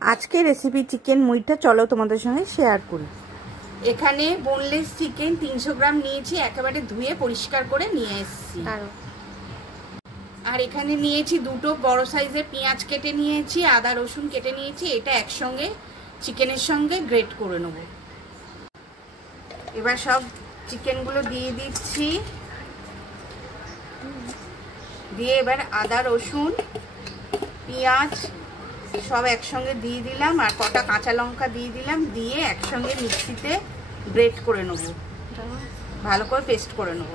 আজকে recipe chicken মুইটা চলো তোমাদের সঙ্গে শেয়ার করি। এখানে বোনলেস চিকেন 300 গ্রাম নিয়েছি, একেবারে ধুয়ে পরিষ্কার করে নিয়ে এসেছি। আর এখানে নিয়েছি দুটো বড় সাইজের পেঁয়াজ কেটে নিয়েছি, আদা রসুন কেটে নিয়েছি। এটা একসঙ্গে চিকেনের সঙ্গে গ্রেট করে নেব। এবার সব চিকেনগুলো দিয়ে দিচ্ছি, দিয়ে এবার আদা রসুন পেঁয়াজ সব একসঙ্গে দিয়ে দিলাম, আর কটা কাঁচা লঙ্কা দিয়ে দিলাম, দিয়ে একসঙ্গে মিক্সিতে গ্রেট করে নেব, ভালো করে পেস্ট করে নেব।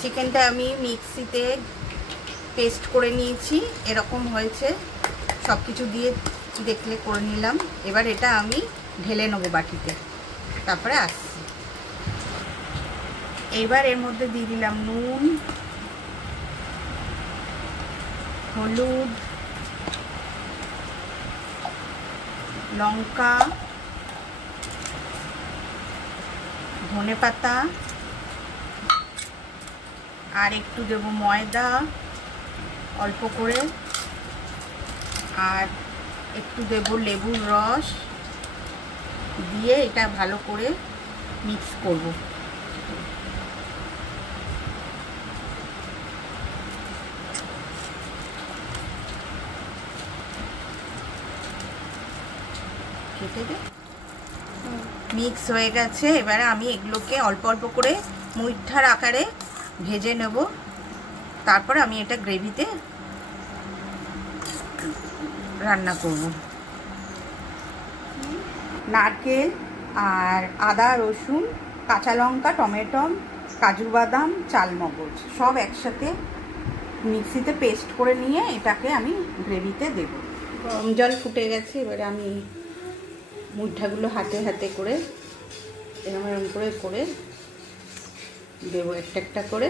চিকেনটা আমি মিক্সিতে পেস্ট করে নিয়েছি, এরকম হয়েছে। সব কিছু দিয়ে দেখলে করে নিলাম। এবার এটা আমি ঢেলে নেবো বাটিতে, তারপরে আসছি। এবার এর মধ্যে দিয়ে দিলাম নুন, হলুদ, লঙ্কা, ধনেপাতা, আর একটু দেবো ময়দা অল্প করে, আর একটু দেবো লেবুর রস, দিয়ে এটা ভালো করে মিক্স করব। মিক্স হয়ে গেছে। এবারে আমি এগুলোকে অল্প অল্প করে মুইঠার আকারে ভেজে নেব, তারপরে আমি এটা গ্রেভিতে রান্না করব। নারকেল আর আদা রসুন কাঁচা লঙ্কা টমেটো কাজু বাদাম চালমগজ সব একসাথে মিক্সিতে পেস্ট করে নিয়ে এটাকে আমি গ্রেভিতে দেব। গরম জল ফুটে গেছে, এবারে আমি মুঠাগুলো হাতে হাতে করে এরকম এরকম করে করে দেবো একটা একটা করে।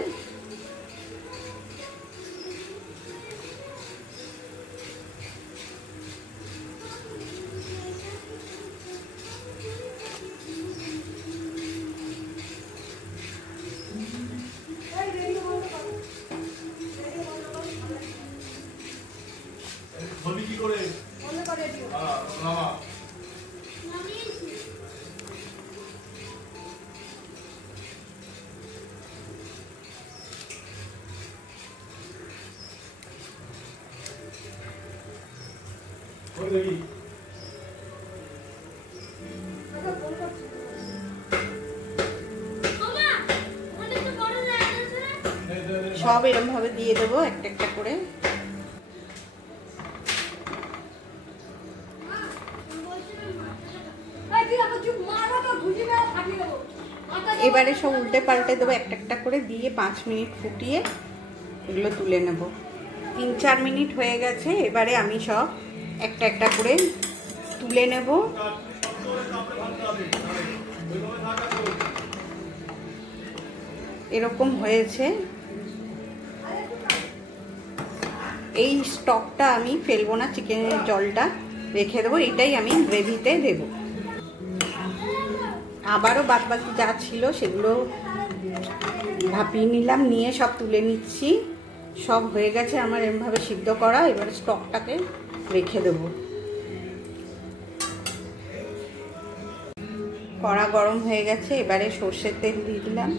সব এরকম ভাবে দিয়ে দেবো একটা একটা করে। এবারে সব উল্টে পাল্টে দেবো একটা একটা করে, দিয়ে 5 মিনিট ফুটিয়ে এগুলো তুলে নেব। 3-4 মিনিট হয়ে গেছে, এবারে আমি সব একটা একটা করে তুলে নেব। এরকম হয়েছে। এই স্টকটা আমি ফেলবো না, চিকেনের জলটা রেখে দেবো, এটাই আমি গ্রেভিতে দেব। আবারও বাদবাকি যা ছিল সেগুলো ভাপিয়ে নিলাম, নিয়ে সব তুলে নিচ্ছি। সব হয়ে গেছে আমার এরমভাবে সিদ্ধ করা। এবারে স্টকটাকে রেখে দেব। কড়া গরম হয়ে গেছে, এবারে সর্ষের তেল দিয়ে দিলাম।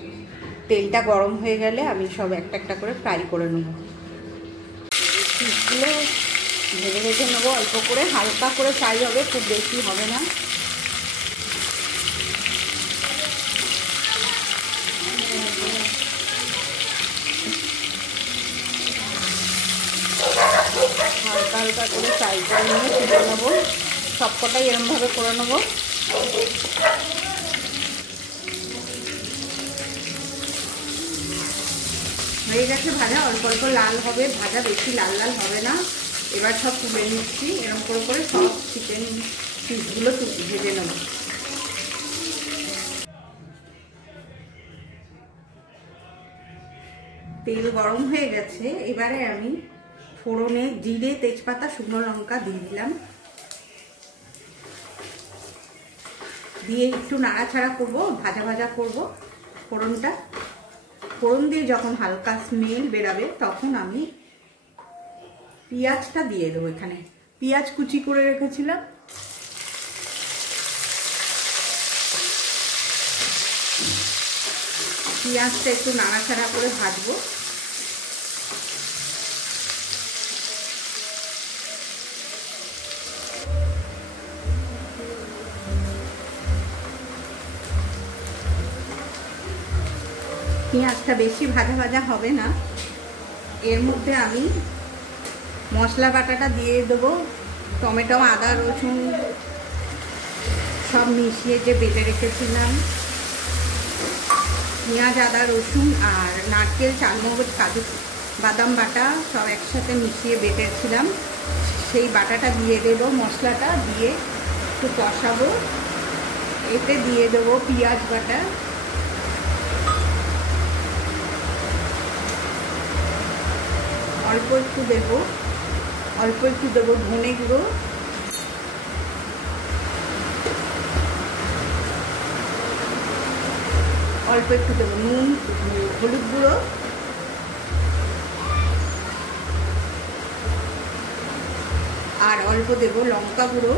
তেলটা গরম হয়ে গেলে আমি সব একটা একটা করে ফ্রাই করে নেব। পিসগুলো ভেজে ভেজে নেবো অল্প করে, হালকা করে ফ্রাই হবে, খুব বেশি হবে না। হালকা হালকা করে ফ্রাই করে নিয়ে তুলে নেবো। সবকটাই এরমভাবে করে নেবো। হয়ে গেছে ভাজা, অল্প অল্প লাল হবে ভাজা, বেশি লাল লাল হবে না। এবার সব তুলে নিচ্ছি, এরকম করে করে সব চিকেন পিসগুলো ভেজে নেব। তেল গরম হয়ে গেছে, এবারে আমি ফোড়নে জিরে তেজপাতা শুকনো লঙ্কা দিয়ে দিলাম, দিয়ে একটু নাড়াচাড়া করবো, ভাজা ভাজা করবো ফোড়নটা। ফোড়ন দিয়ে যখন হালকা স্মেল বেরাবে তখন আমি পেঁয়াজটা দিয়ে দেবো। এখানে পেঁয়াজ কুচি করে রেখেছিলাম, পেঁয়াজটা একটু নাড়াচাড়া করে ভাজবো। পেঁয়াজটা বেশি ভাজা ভাজা হবে না। এর মধ্যে আমি মশলা বাটাটা দিয়ে দেবো। টমেটো, আদা, রসুন সব মিশিয়ে যে বেটে রেখেছিলাম, পেঁয়াজ, আদা, রসুন আর নারকেল, চালমগজ, কাজু বাদাম বাটা সব একসাথে মিশিয়ে বেটেছিলাম, সেই বাটাটা দিয়ে দেবো। মশলাটা দিয়ে একটু কষাবো। এতে দিয়ে দেবো পেঁয়াজ বাটা, অল্প একটু দেবো ধনে গুঁড়ো, অল্প একটু দেবো নুন, হলুদ গুঁড়ো, আর অল্প দেবো লঙ্কা গুঁড়ো,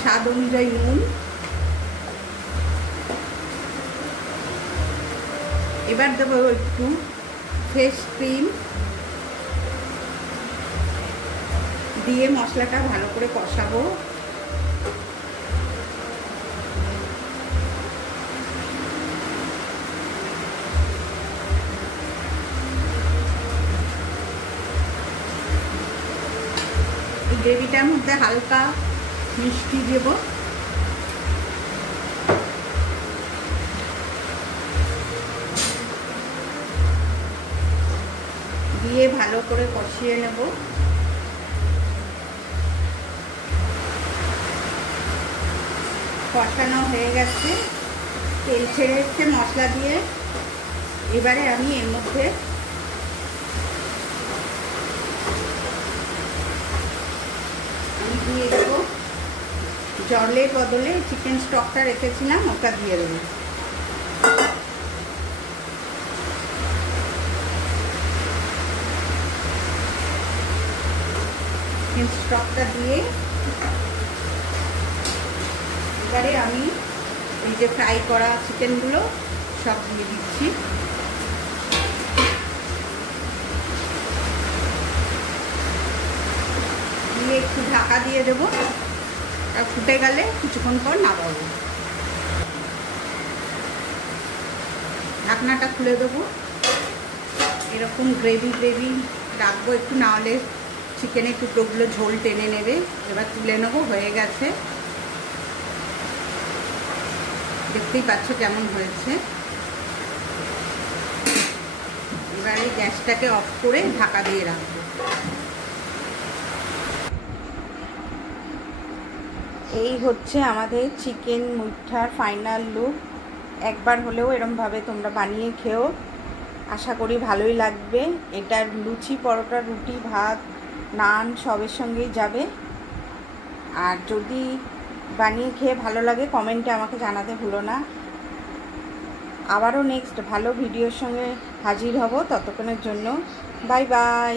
স্বাদ অনুযায়ী নুন। এবার দেবো একটু ফ্রেশ ক্রিম, দিয়ে মশলাটা ভালো করে কষাবো। এই গ্রেভিটার মধ্যে হালকা মিষ্টি দেব, দিয়ে ভালো করে কষিয়ে নেব। কষানো হয়ে গেছে, তেল ছেড়ে এসছে মশলা দিয়ে। এবারে আমি এর মধ্যে দিয়ে দেবো জলের বদলে চিকেন স্টকটা রেখেছিলাম, ওটা দিয়ে দেবো। চিকেন স্টকটা দিয়ে এবারে আমি এই যে ফ্রাই করা চিকেনগুলো সব দিয়ে দিচ্ছি। দিয়ে একটু ঢাকা দিয়ে দেবো, ফুটে গেলে কিছুক্ষণ পর নামাবো। ঢাকনাটা খুলে দেবো, এরকম গ্রেভি রাখবো একটু, না হলে চিকেনের টুকরোগুলো ঝোল টেনে নেবে। এবার তুলে নেবো, হয়ে গেছে, দেখতেই পাচ্ছ কেমন হয়েছে। এবারে গ্যাসটাকে অফ করে ঢাকা দিয়ে রাখবো। এই হচ্ছে আমাদের চিকেন মুইঠার ফাইনাল লুক। একবার হলেও এরমভাবে তোমরা বানিয়ে খেও, আশা করি ভালোই লাগবে। এটার লুচি, পরোটা, রুটি, ভাত, নান সবের সঙ্গেই যাবে। আর যদি বানিয়ে খেয়ে ভালো লাগে কমেন্টে আমাকে জানাতে ভুলো না। আবারও নেক্সট ভালো ভিডিওর সঙ্গে হাজির হব, ততক্ষণের জন্য বাই বাই।